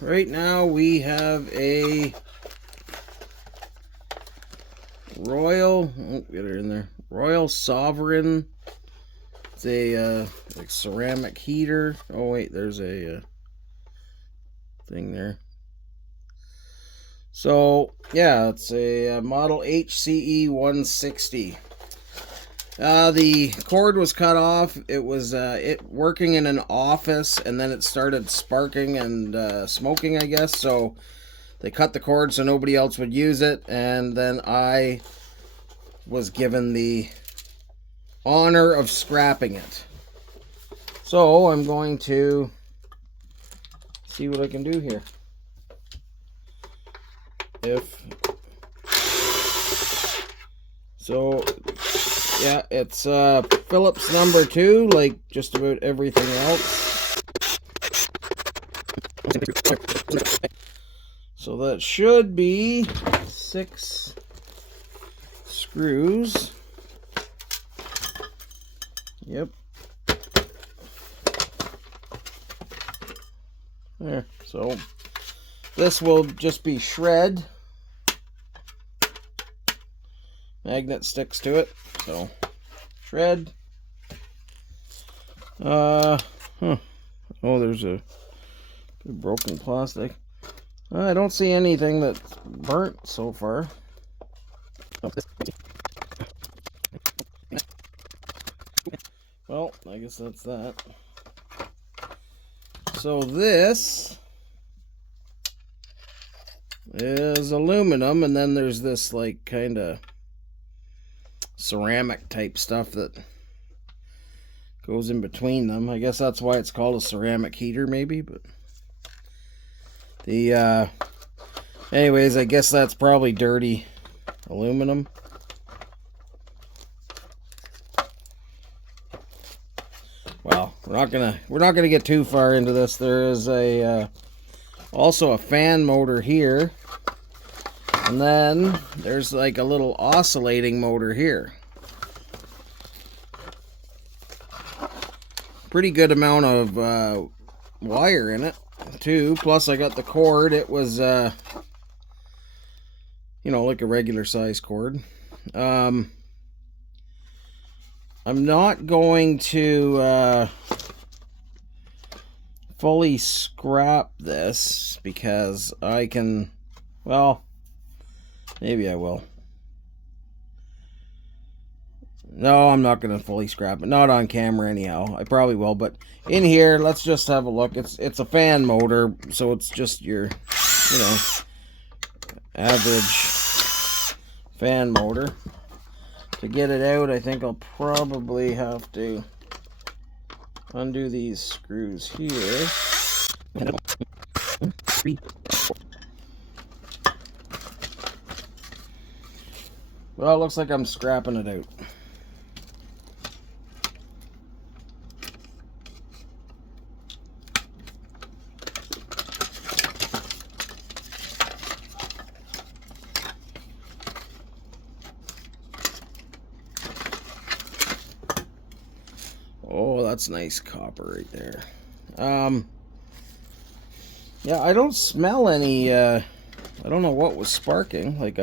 right now we have a Royal, get her in there, Royal Sovereign. It's a like ceramic heater. Oh wait, there's a thing there. So yeah, it's a model HCE 160. The cord was cut off. It was working in an office, and then it started sparking and smoking, I guess. So they cut the cord so nobody else would use it, and then I was given the honor of scrapping it. So I'm going to see what I can do here. So yeah, it's Phillips number 2, like just about everything else. So that should be 6 screws. Yep. There. So this will just be shred. Magnet sticks to it. So shred. Oh, there's a broken plastic. I don't see anything that's burnt so far. Well, I guess that's that. So this is aluminum, and then there's this like kind of ceramic type stuff that goes in between them. I guess that's why it's called a ceramic heater, maybe. But the anyways, I guess that's probably dirty aluminum. Well, we're not gonna get too far into this. There is a also a fan motor here, and then there's like a little oscillating motor here. Pretty good amount of wire in it too. Plus I got the cord. It was you know, like a regular size cord. I'm not going to fully scrap this because I can, well, maybe I will. No, I'm not going to fully scrap it. Not on camera anyhow. I probably will, but in here, let's just have a look. It's a fan motor, so it's just your, you know, average fan motor. To get it out, I think I'll probably have to undo these screws here. Well, it looks like I'm scrapping it out. Oh, that's nice copper right there. Yeah, I don't smell any, I don't know what was sparking. Like,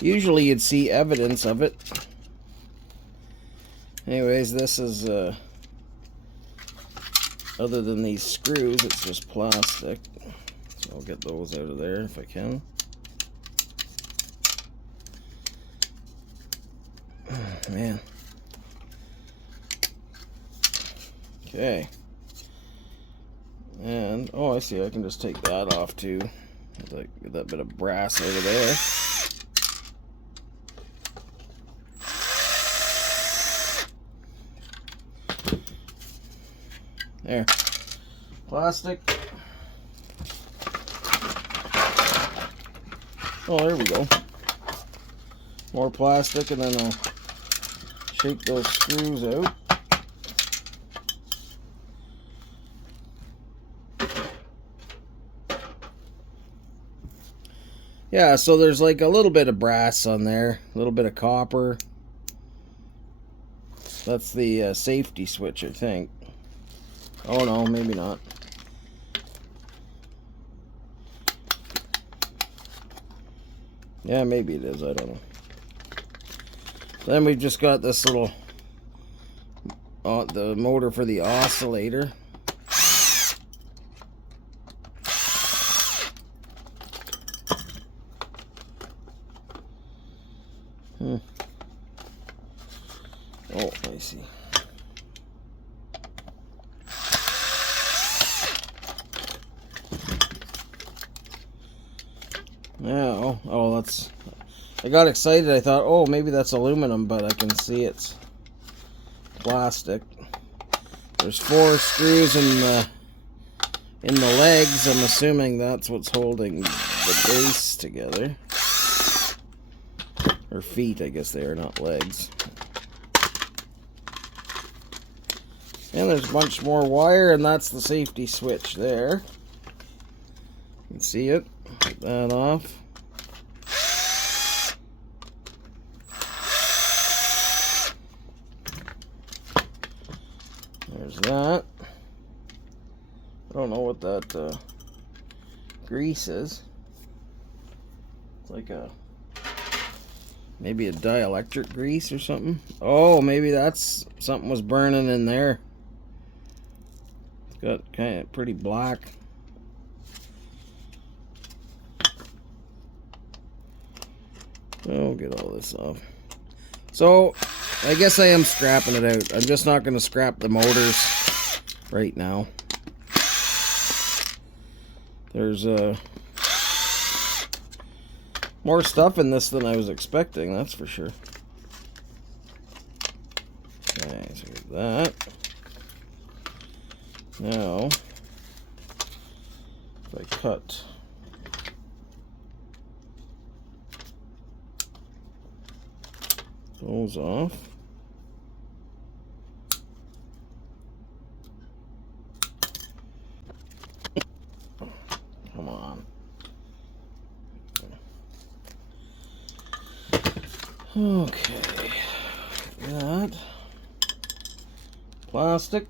usually you'd see evidence of it. Anyways, this is, other than these screws, it's just plastic. So I'll get those out of there if I can. Oh, man. Okay. And, oh, I see, I can just take that off too. Get that bit of brass over there. There. Plastic. Oh, there we go. More plastic, and then I'll shake those screws out. Yeah, so there's like a little bit of brass on there, a little bit of copper. That's the safety switch, I think. Oh no, maybe not. Yeah, maybe it is. I don't know. Then we've just got this little, the motor for the oscillator. Oh, I see. Yeah, oh, that's... I got excited. I thought, oh, maybe that's aluminum, but I can see it's plastic. There's 4 screws in the legs. I'm assuming that's what's holding the base together. Or feet, I guess they are, not legs. And there's a bunch more wire, and that's the safety switch there. You can see it. Get that off. There's that. I don't know what that grease is. It's like maybe a dielectric grease or something. Oh, maybe that's something was burning in there. It's got kind of pretty black. Oh, get all this off. So, I guess I am scrapping it out. I'm just not going to scrap the motors right now. There's more stuff in this than I was expecting, that's for sure. Okay, so get that. Now, if I cut those off. Come on. Okay. That. Plastic.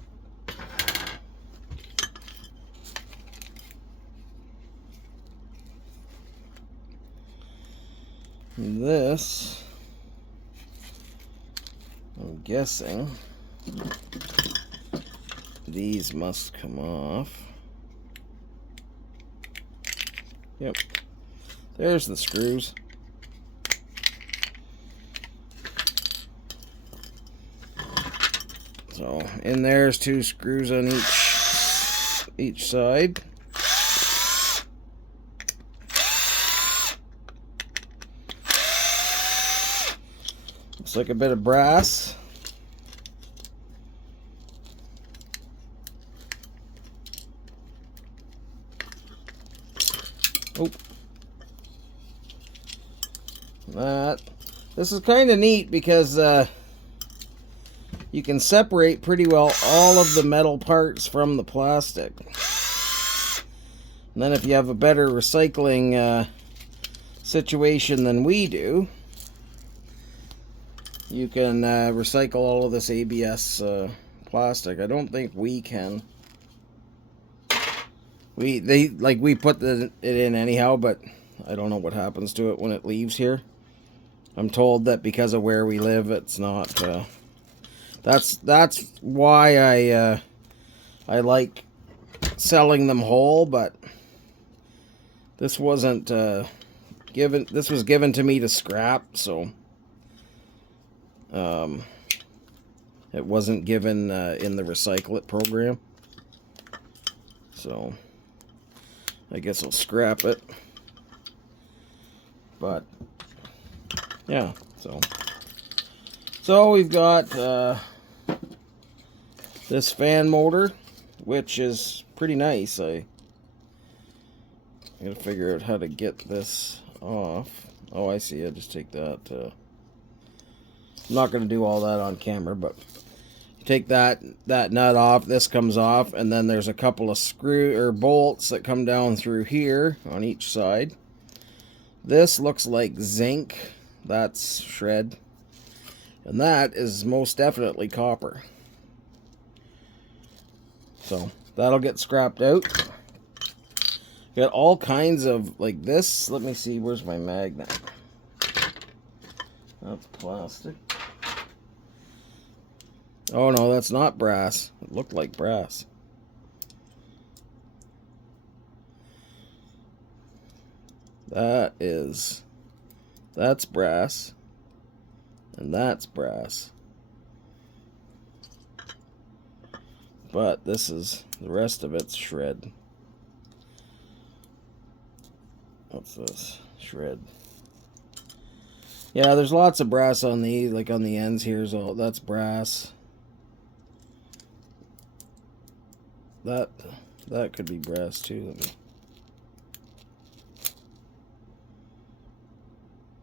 This, I'm guessing these must come off. Yep. There's the screws. So, in there's 2 screws on each side. Looks like a bit of brass. Oh. That. This is kind of neat because you can separate pretty well all of the metal parts from the plastic. And then if you have a better recycling situation than we do, you can recycle all of this ABS plastic. I don't think we can. We put it in anyhow, but I don't know what happens to it when it leaves here. I'm told that because of where we live, it's not. That's why I like selling them whole, but this wasn't given. This was given to me to scrap, so it wasn't given in the recycle it program. So I guess I'll scrap it. But yeah, so we've got this fan motor, which is pretty nice. I gotta figure out how to get this off. Oh, I see. I just take that. I'm not gonna do all that on camera, but you take that nut off. This comes off, and then there's a couple of bolts that come down through here on each side. This looks like zinc. That's shred. And that is most definitely copper. So that'll get scrapped out. Got all kinds of, like this. Let me see, where's my magnet? That's plastic. Oh no, that's not brass. It looked like brass. That's brass. And that's brass. But this is, the rest of it's shred. What's this? Shred. Yeah, there's lots of brass on these, like on the ends here. So that's brass. That could be brass too.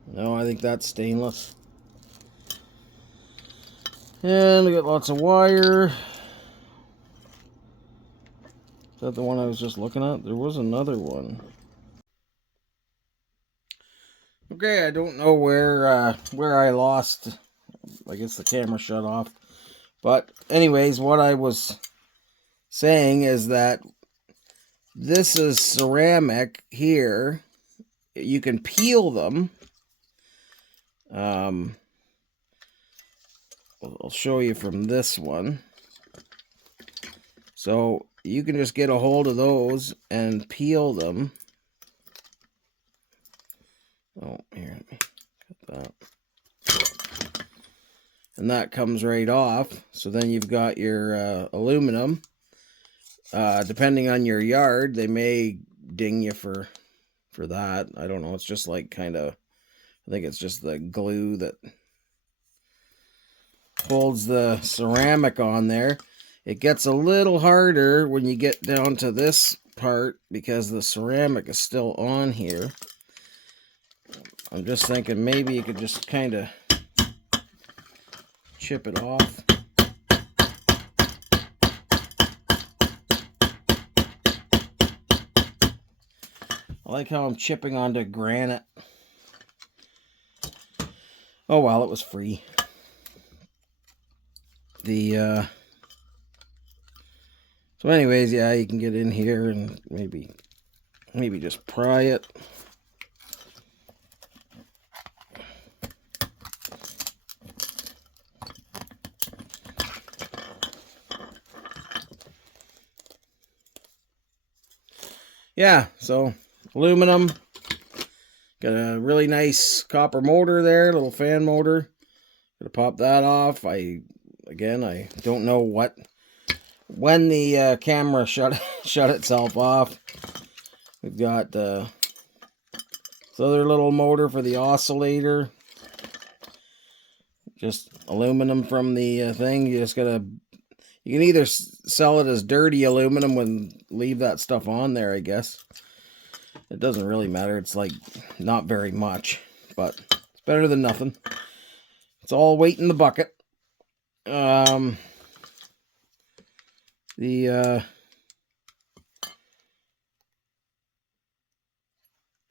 No, I think that's stainless. And we got lots of wire. Is that the one I was just looking at? There was another one. Okay, I don't know where I lost. I guess the camera shut off. But anyways, what I was saying is that this is ceramic here. You can peel them. I'll show you from this one. So you can just get a hold of those and peel them. Oh, here, let me cut that. And that comes right off. So then you've got your aluminum. Depending on your yard, they may ding you for that. I don't know. It's just like kind of, I think it's just the glue that holds the ceramic on there. It gets a little harder when you get down to this part because the ceramic is still on here. I'm just thinking maybe you could just kind of chip it off. I like how I'm chipping onto granite. Oh well, it was free. So anyways, yeah, you can get in here and maybe just pry it. Yeah, so aluminum. Got a really nice copper motor there, little fan motor. Gonna pop that off. I don't know when the camera shut itself off. We've got this other little motor for the oscillator. Just aluminum from the thing. You can either sell it as dirty aluminum and leave that stuff on there, I guess. It doesn't really matter. It's like not very much, but it's better than nothing. It's all weight in the bucket. Yeah,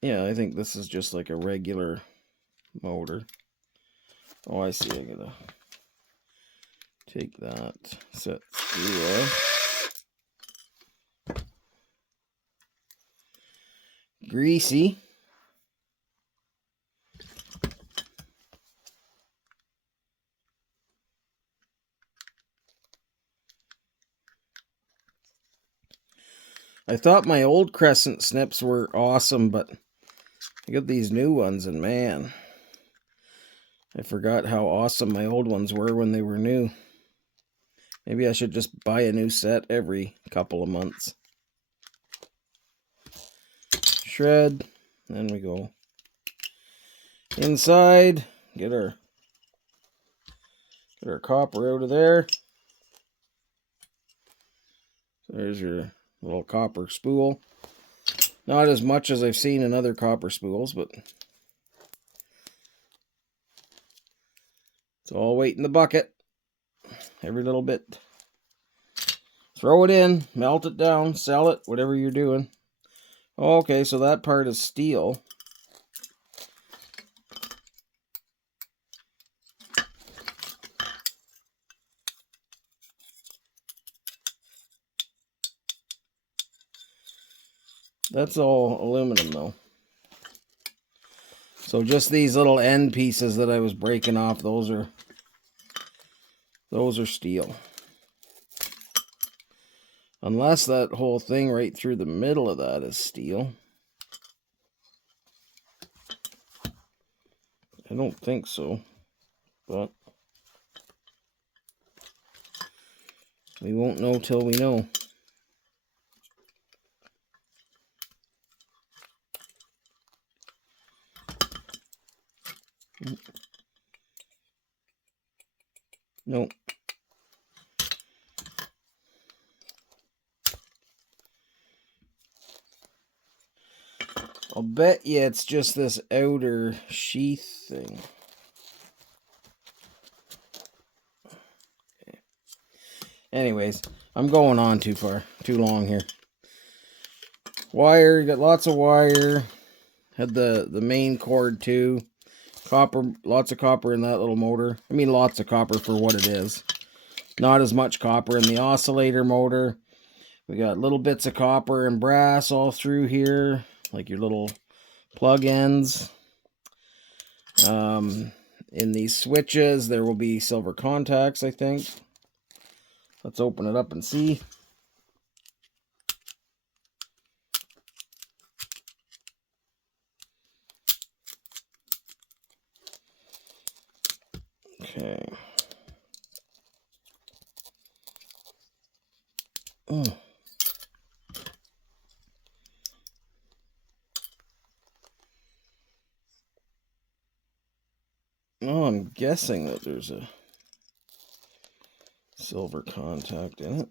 I think this is just like a regular motor. Oh, I see. I gotta take that, set zero. Greasy. I thought my old crescent snips were awesome, but I got these new ones, and man, I forgot how awesome my old ones were when they were new. Maybe I should just buy a new set every couple of months. Shred. Then we go inside. Get our copper out of there. There's your little copper spool. Not as much as I've seen in other copper spools, but it's all weight in the bucket. Every little bit. Throw it in, melt it down, sell it, whatever you're doing. Okay, so that part is steel. That's all aluminum though. So just these little end pieces that I was breaking off, those are steel. Unless that whole thing right through the middle of that is steel. I don't think so, but we won't know till we know. Nope. I'll bet you it's just this outer sheath thing. Okay. Anyways, I'm going on too long here. Wire, you got lots of wire. Had the main cord too. Copper, lots of copper in that little motor. I mean, lots of copper for what it is. Not as much copper in the oscillator motor. We got little bits of copper and brass all through here, like your little plug ends. In these switches, there will be silver contacts, I think. Let's open it up and see. Okay. Oh. Oh, I'm guessing that there's a silver contact in it.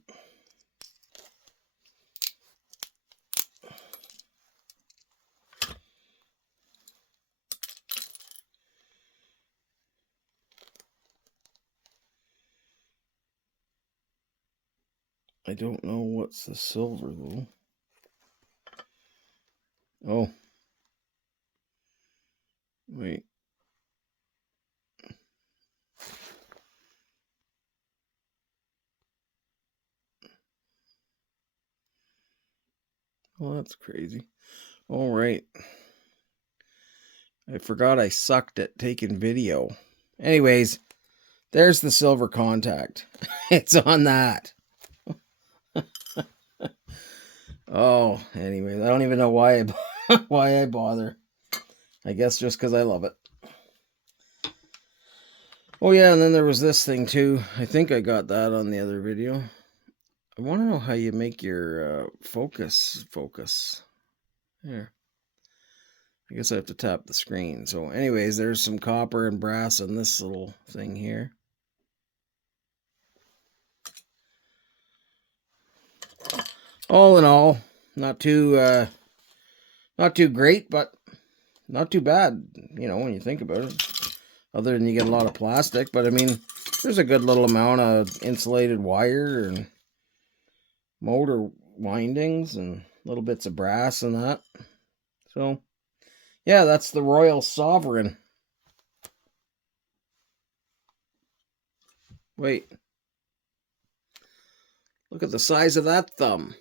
I don't know what's the silver though. Oh. Wait. Well, that's crazy. All right. I forgot I sucked at taking video. Anyways, there's the silver contact. It's on that. Oh, anyway, I don't even know why I bother. I guess just because I love it. Oh yeah, and then there was this thing too. I think I got that on the other video. I want to know how you make your focus. Here. I guess I have to tap the screen. So anyways, there's some copper and brass in this little thing here. All in all, not too great, but not too bad, you know, when you think about it. Other than you get a lot of plastic, but I mean, there's a good little amount of insulated wire and motor windings and little bits of brass and that. So, yeah, that's the Royal Sovereign. Wait. Look at the size of that thumb.